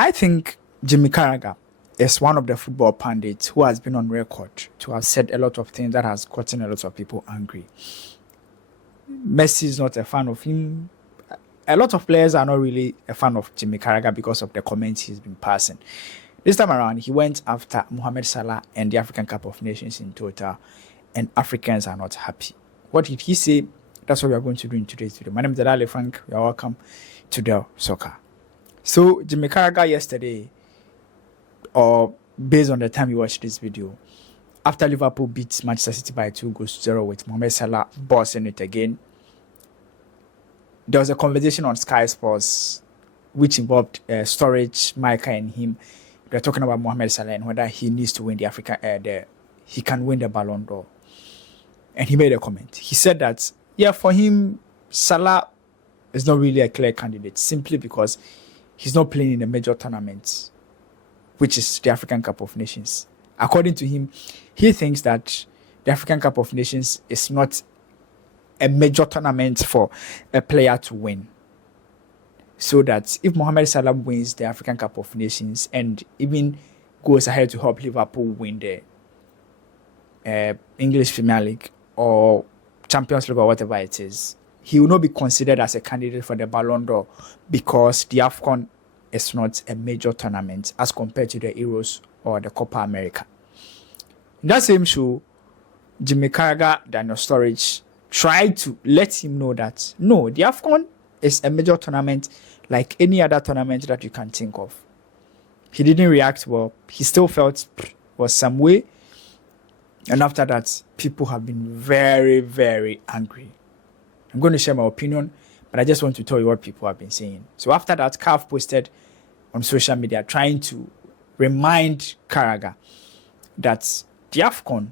I think Jimmy Carragher is one of the football pundits who has been on record to have said a lot of things that has gotten a lot of people angry. Messi is not a fan of him. A lot of players are not really a fan of Jimmy Carragher because of the comments he's been passing. This time around, he went after Mo Salah and the African Cup of Nations in total, and Africans are not happy. What did he say? That's what we are going to do in today's video. My name is Dale Frank. You are welcome to the soccer. So, Jimmy Carragher yesterday, or based on the time you watched this video, after Liverpool beat Manchester City by 2-0 with Mo Salah bossing it again, there was a conversation on Sky Sports which involved Storage, Micah, and him. They're talking about Mo Salah and whether he needs to win he can win the Ballon d'Or. And he made a comment. He said that, yeah, for him, Salah is not really a clear candidate simply because he's not playing in a major tournament, which is the African Cup of Nations. According to him, he thinks that the African Cup of Nations is not a major tournament for a player to win. So that if Mo Salah wins the African Cup of Nations and even goes ahead to help Liverpool win the English Premier League or Champions League or whatever it is, he will not be considered as a candidate for the Ballon d'Or because the AFCON is not a major tournament as compared to the Euros or the Copa America. In that same show, Jimmy Carragher, Daniel Sturridge, tried to let him know that, no, the AFCON is a major tournament like any other tournament that you can think of. He didn't react well. He still felt was some way. And after that, people have been very, very angry. I'm going to share my opinion, but I just want to tell you what people have been saying. So after that, CAF posted on social media trying to remind Carragher that the AFCON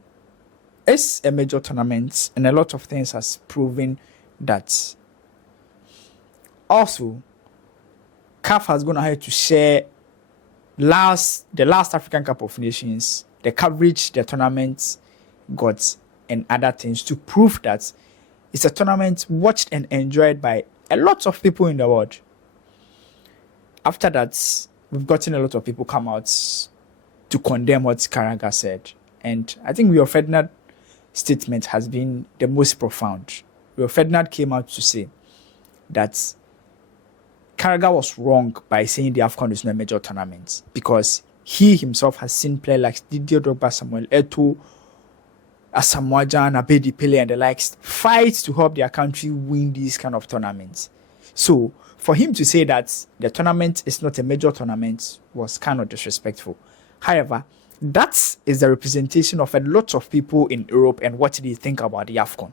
is a major tournament and a lot of things has proven that. Also, CAF has gone ahead to share the last African Cup of Nations, the coverage the tournament got and other things to prove that it's a tournament watched and enjoyed by a lot of people in the world. After that, we've gotten a lot of people come out to condemn what Carragher said. And I think Rio Ferdinand's statement has been the most profound. Rio Ferdinand came out to say that Carragher was wrong by saying the AFCON is not a major tournament because he himself has seen players like Didier Drogba, Samuel Eto'o, Asamoah Gyan, Abedi Pele and the likes fight to help their country win these kind of tournaments. So for him to say that the tournament is not a major tournament was kind of disrespectful. However, that is the representation of a lot of people in Europe and what they think about the AFCON,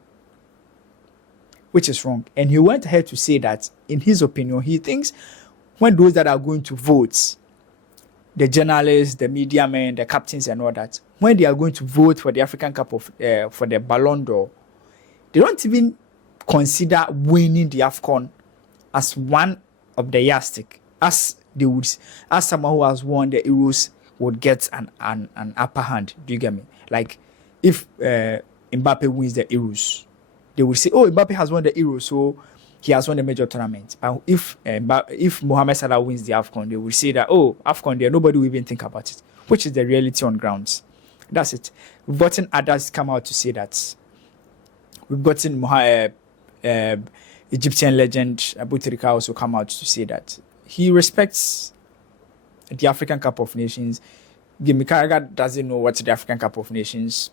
which is wrong. And he went ahead to say that, in his opinion, he thinks when those that are going to vote, the journalists, the media men, the captains and all that, when they are going to vote for the African Cup of, for the Ballon d'Or, they don't even consider winning the AFCON as one of the yardstick, as they would, as someone who has won the Euros would get an upper hand. Do you get me? Like, if Mbappe wins the Euros, they will say, oh, Mbappe has won the Euro, so he has won a major tournament. But if Mo Salah wins the AFCON, they will say that, oh, AFCON there, nobody will even think about it, which is the reality on grounds. That's it. We've gotten others come out to say that. We've gotten Egyptian legend Abu Trika also come out to say that he respects the African Cup of Nations. Jimmy Carragher doesn't know what the African Cup of Nations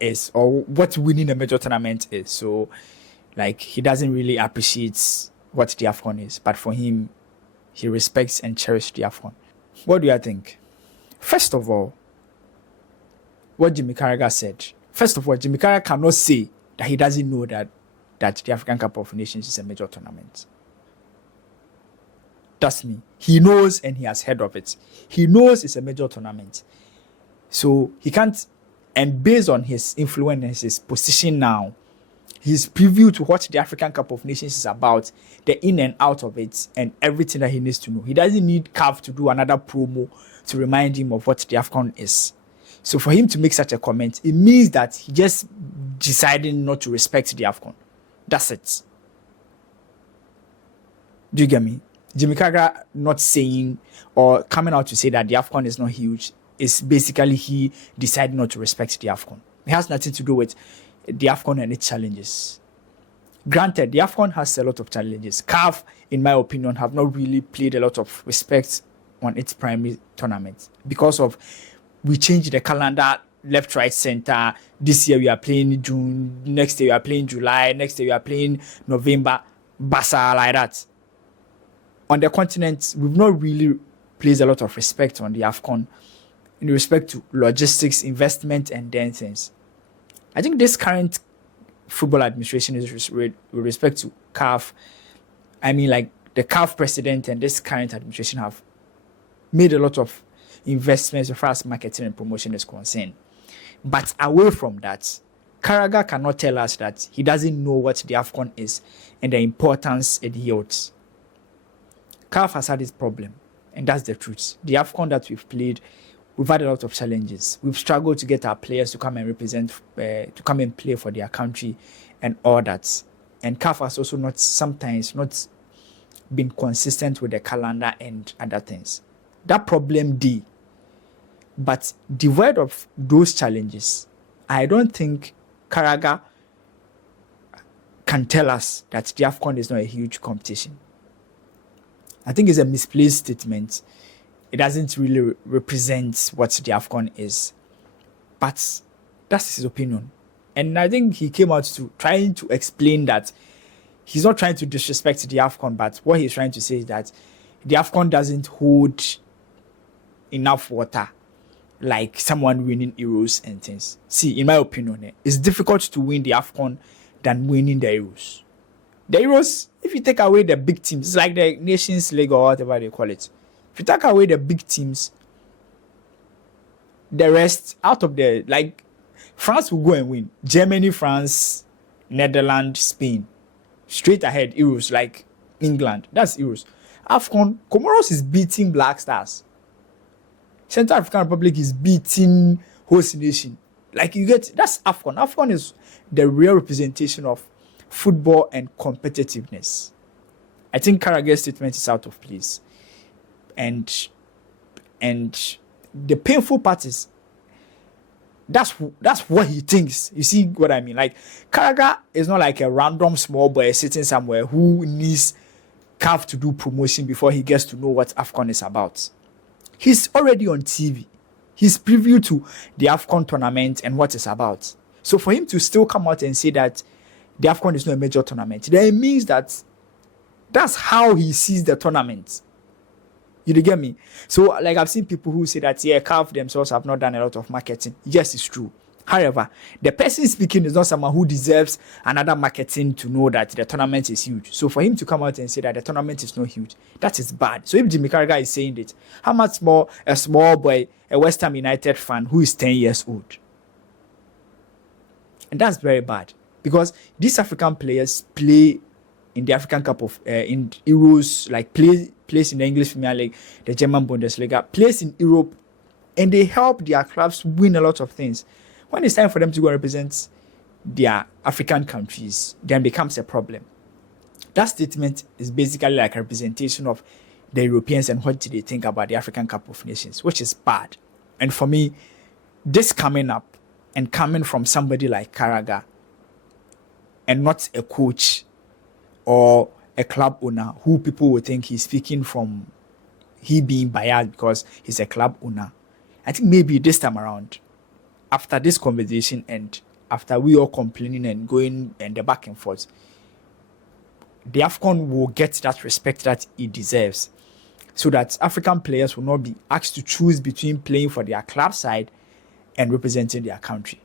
is or what winning a major tournament is. So, like, he doesn't really appreciate what the AFCON is. But for him, he respects and cherishes the AFCON. What do you think? First of all, what Jimmy Carragher said. First of all, Jimmy Carragher cannot say that he doesn't know that the African Cup of Nations is a major tournament. That's me. He knows and he has heard of it. He knows it's a major tournament. So he can't, and based on his influence and his position now, his preview to what the African Cup of Nations is about, the in and out of it, and everything that he needs to know. He doesn't need CAF to do another promo to remind him of what the AFCON is. So for him to make such a comment, it means that he just decided not to respect the AFCON. That's it. Do you get me? Jimmy Carragher not saying or coming out to say that the AFCON is not huge is basically he decided not to respect the AFCON. It has nothing to do with the AFCON and its challenges. Granted, the AFCON has a lot of challenges. CAF, in my opinion, have not really played a lot of respect on its primary tournament because of we changed the calendar left, right, center. This year we are playing June. Next year we are playing July. Next year we are playing November. Basa like that. On the continent, we've not really placed a lot of respect on the AFCON in respect to logistics, investment, and then things. I think this current football administration is with respect to CAF. I mean, like the CAF president and this current administration have made a lot of investments as far as marketing and promotion is concerned. But away from that, Carragher cannot tell us that he doesn't know what the AFCON is and the importance it yields. CAF has had this problem, and that's the truth. The AFCON that we've played, we've had a lot of challenges. We've struggled to get our players to come and represent, to come and play for their country and all that. And CAF has also sometimes not been consistent with the calendar and other things. That problem D. But devoid of those challenges, I don't think Carragher can tell us that the AFCON is not a huge competition. I think it's a misplaced statement. It doesn't really represent what the AFCON is. But that's his opinion. And I think he came out to trying to explain that he's not trying to disrespect the AFCON, but what he's trying to say is that the AFCON doesn't hold enough water like someone winning Euros and things. See, in my opinion, it's difficult to win the AFCON than winning the Euros. The Euros, if you take away the big teams, it's like the Nations League or whatever they call it. If you take away the big teams, the rest out of the, like, France will go and win. Germany, France, Netherlands, Spain. Straight ahead, Euros, like England. That's Euros. AFCON, Comoros is beating Black Stars. Central African Republic is beating host nation. Like you get, that's AFCON. AFCON is the real representation of football and competitiveness. I think Carragher's statement is out of place. And the painful part is that's what he thinks. You see what I mean? Like Carragher is not like a random small boy sitting somewhere who needs CAF to do promotion before he gets to know what AFCON is about. He's already on TV. He's preview to the AFCON tournament and what it's about. So for him to still come out and say that the AFCON is not a major tournament, then it means that that's how he sees the tournament. You get me? So like I've seen people who say that, yeah, CAF themselves have not done a lot of marketing. Yes, it's true. However, the person speaking is not someone who deserves another marketing to know that the tournament is huge. So for him to come out and say that the tournament is not huge, that is bad. So if Jimmy Carragher is saying it, how much more a small boy, a West Ham United fan who is 10 years old? And that's very bad because these African players play in the African Cup of in Euros, like plays in the English Premier League, the German Bundesliga, plays in Europe, and they help their clubs win a lot of things. When it's time for them to go and represent their African countries, then becomes a problem. That statement is basically like a representation of the Europeans and what do they think about the African Cup of Nations, which is bad. And for me, this coming up and coming from somebody like Carragher and not a coach or a club owner who people would think he's speaking from he being biased because he's a club owner. I think maybe this time around, after this conversation and after we all complaining and going and the back and forth, the AFCON will get that respect that it deserves so that African players will not be asked to choose between playing for their club side and representing their country.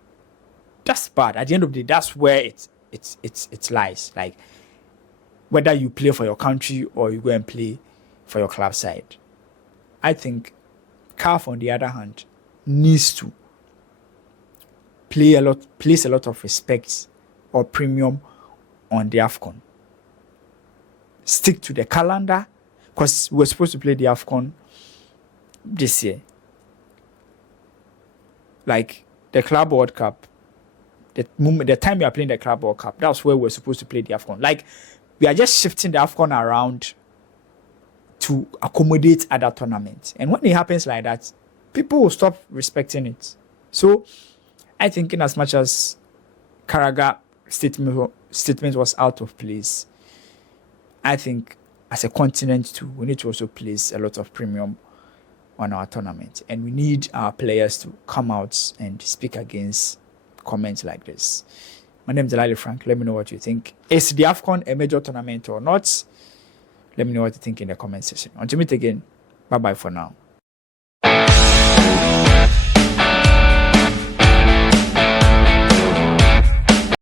That's bad. At the end of the day, that's where it lies. Like whether you play for your country or you go and play for your club side. I think CAF, on the other hand, needs to place a lot of respect or premium on the AFCON. Stick to the calendar because we're supposed to play the AFCON this year. Like the Club World Cup, the time we are playing the Club World Cup, that's where we're supposed to play the AFCON. Like we are just shifting the AFCON around to accommodate other tournaments. And when it happens like that, people will stop respecting it. So I think in as much as Carragher statement was out of place, I think as a continent too, we need to also place a lot of premium on our tournament. And we need our players to come out and speak against comments like this. My name is Delali Frank. Let me know what you think. Is the AFCON a major tournament or not? Let me know what you think in the comment section. Until we meet again, bye-bye for now.